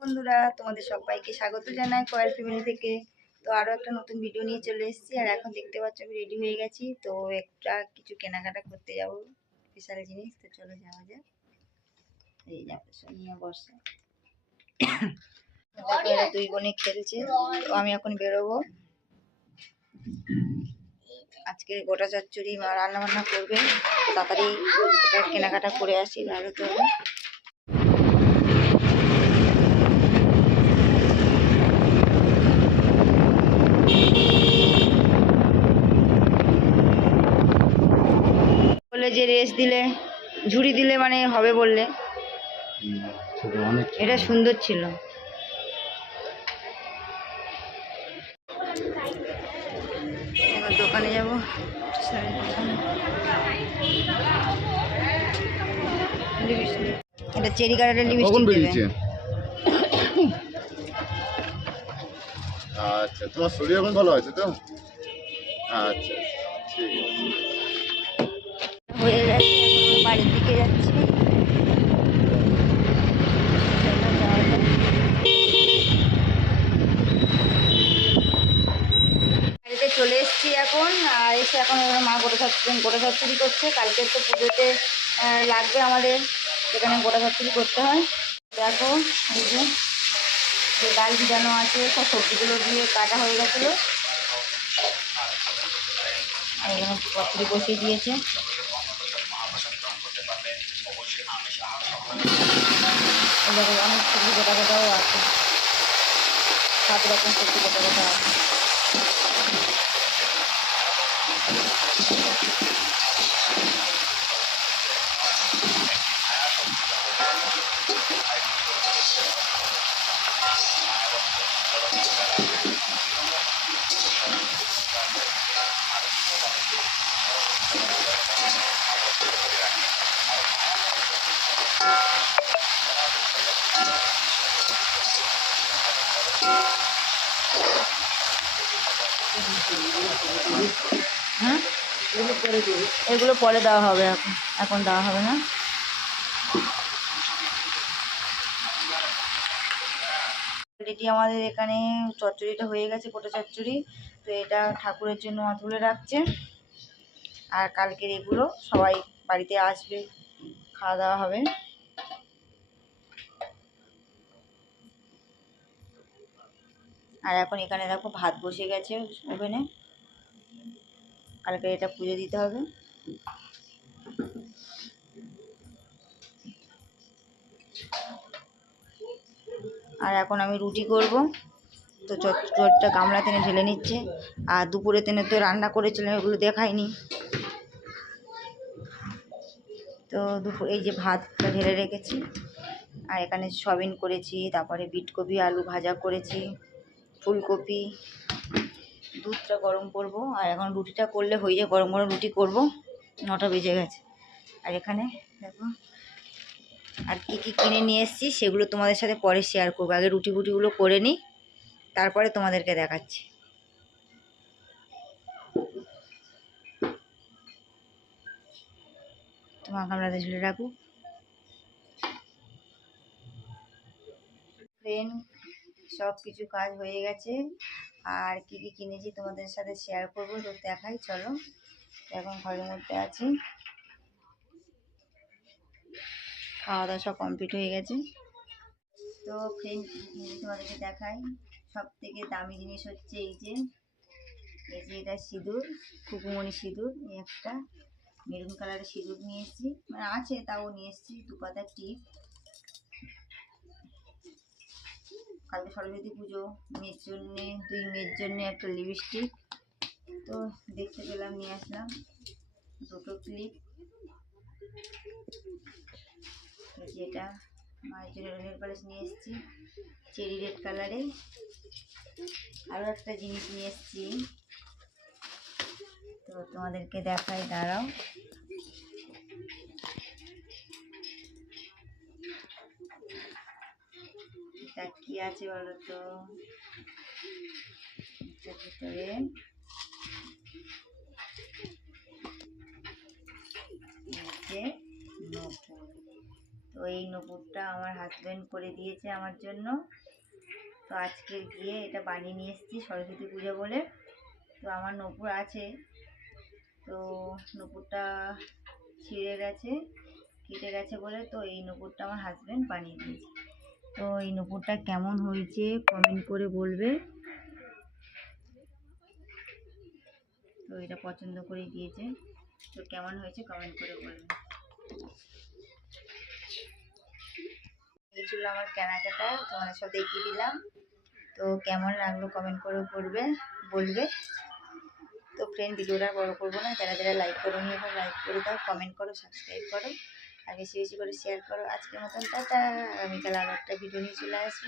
বন্ধুরা, তোমাদের সবাইকে স্বাগত জানাই কয়েল ফ্যামিলি থেকে। তো আরও একটা নতুন ভিডিও নিয়ে চলে এসেছি, আর এখন দেখতে পাচ্ছ আমি রেডি হয়ে গেছি। তো একটা কিছু কেনাকাটা করতে যাব স্পেশাল জিনিস, তো চলো যাওয়া যাক। এই যাব সোনিয়া বর্ষা। দুই বোনে খেলছে, তো আমি এখন বেরোবো। আজকে গোটা চচ্চড়ি মা রান্না বান্না করবে, তাড়াতাড়ি এটা কেনাকাটা করে আসি ভালো হবে যে রেস দিলে ঝুড়ি দিলে মানে হবে বললে। এটা সুন্দর ছিল। দোকানে যাব। এটা চেরি কালারের লিপস্টিক বেরিয়েছে? আচ্ছা তোমার শরীর এখন ভালো আছে তো? আচ্ছা ঠিক আছে। হয়ে গেছে এখন বাড়ির দিকে যাচ্ছি। বাড়িতে চলে এসেছি এখন, আর এসে এখন মা গোটা চচ্চড়ি গোটা চচ্চড়ি করছে। কালকে তো পুজোতে লাগবে আমাদের, সেখানে গোটা চচ্চড়ি করতে হয়। দেখো, এই যে যে ডাল ভিজানো আছে, সব সবজিগুলো দিয়ে কাটা হয়ে গেছিল। আর এখানে বসিয়ে দিয়েছে। এবারে অনেক সবজি গোটা গোটাও আছে সাত রকম সবজি গোটা গোটা আছে এগুলো পরে দেওয়া হবে এখন। এখন দেওয়া হবে না? অলরেডি আমাদের এখানে চচ্চড়িটা হয়ে গেছে কোটা চচ্চড়ি। তো এটা ঠাকুরের জন্য মা তুলে রাখছে। আর কালকের এগুলো সবাই বাড়িতে আসবে, খাওয়া দাওয়া হবে। আর এখন এখানে দেখো ভাত বসে গেছে ওভেনে। কালকে এটা পুজো দিতে হবে। আর এখন আমি রুটি করব। তো চটটা গামলা তেনে ঢেলে নিচ্ছে। আর দুপুরে তেনে তো রান্না করেছিলাম এগুলো দেখাইনি। তো দুপুর, এই যে ভাতটা ঢেলে রেখেছি। আর এখানে সয়াবিন করেছি, তারপরে বিটকপি আলু ভাজা করেছি। ফুলকপি, দুধটা গরম করব। আর এখন রুটিটা করলে হয়ে যায়, গরম গরম রুটি করব। নটা বেজে গেছে। আর এখানে দেখো, আর কি কি কিনে নিয়ে এসেছি সেগুলো তোমাদের সাথে পরে শেয়ার করব। আগে রুটি ফুটিগুলো করে নিই, তারপরে তোমাদেরকে দেখাচ্ছি। তোমার কামড়াতে ঝুলে ফ্রেন্ড সব কিছু কাজ হয়ে গেছে। আর কি কি কিনেছি তোমাদের সাথে শেয়ার করব, তো দেখাই, চলো। এখন ঘরের মধ্যে আছি। খাওয়া দাওয়া সব কমপ্লিট হয়ে গেছে। তো ফ্রেন্ড তোমাদেরকে দেখাই। সব থেকে দামি জিনিস হচ্ছে এই যে এই যে এটা সিঁদুর, খুকুমণি সিঁদুর একটা। মেরুন কালারের সিঁদুর নিয়ে এসেছি। মানে আছে, তাও নিয়ে এসেছি, দু পাতা টিপ। কালকে সরস্বতী পুজো, মেয়ের জন্যে, দুই মেয়ের জন্যে একটা লিপস্টিক তো দেখতে পেলাম, নিয়ে আসলাম। দুটো ক্লিপ যেটা মায়ের জন্য নেল পালিশ নিয়ে এসেছি। চেরি রেড কালারে আরও একটা জিনিস নিয়ে এসেছি। তো তোমাদেরকে দেখাই, দাঁড়াও। এটা কি আছে বলো তো এটার ভিতরে তো এই নপুরটা আমার হাজব্যান্ড করে দিয়েছে আমার জন্য। তো আজকে গিয়ে এটা বানিয়ে নিয়ে এসেছি সরস্বতী পুজো বলে। তো আমার নপুর আছে। তো নপুরটা ছিঁড়ে গেছে, কেটে গেছে বলে তো এই নপুরটা আমার হাজব্যান্ড বানিয়ে দিয়েছে। তো এই নপুরটা কেমন হয়েছে কমেন্ট করে বলবে। তো এটা পছন্দ করে দিয়েছে। তো কেমন হয়েছে কমেন্ট করে বলবে। এই ছিল আমার কেনাকাটা, তোমাদের সব দেখিয়ে দিলাম। তো কেমন লাগল কমেন্ট করে করবে বলবে। তো ফ্রেন্ড ভিডিওটা বড় করব না, যারা যারা লাইক করো নি লাইক করে দাও কমেন্ট করো সাবস্ক্রাইব করো। আর বেশি বেশি করে শেয়ার করো। আজকের মতন টাটা। আগামীকাল আরও একটা ভিডিও নিয়ে চলে আসব।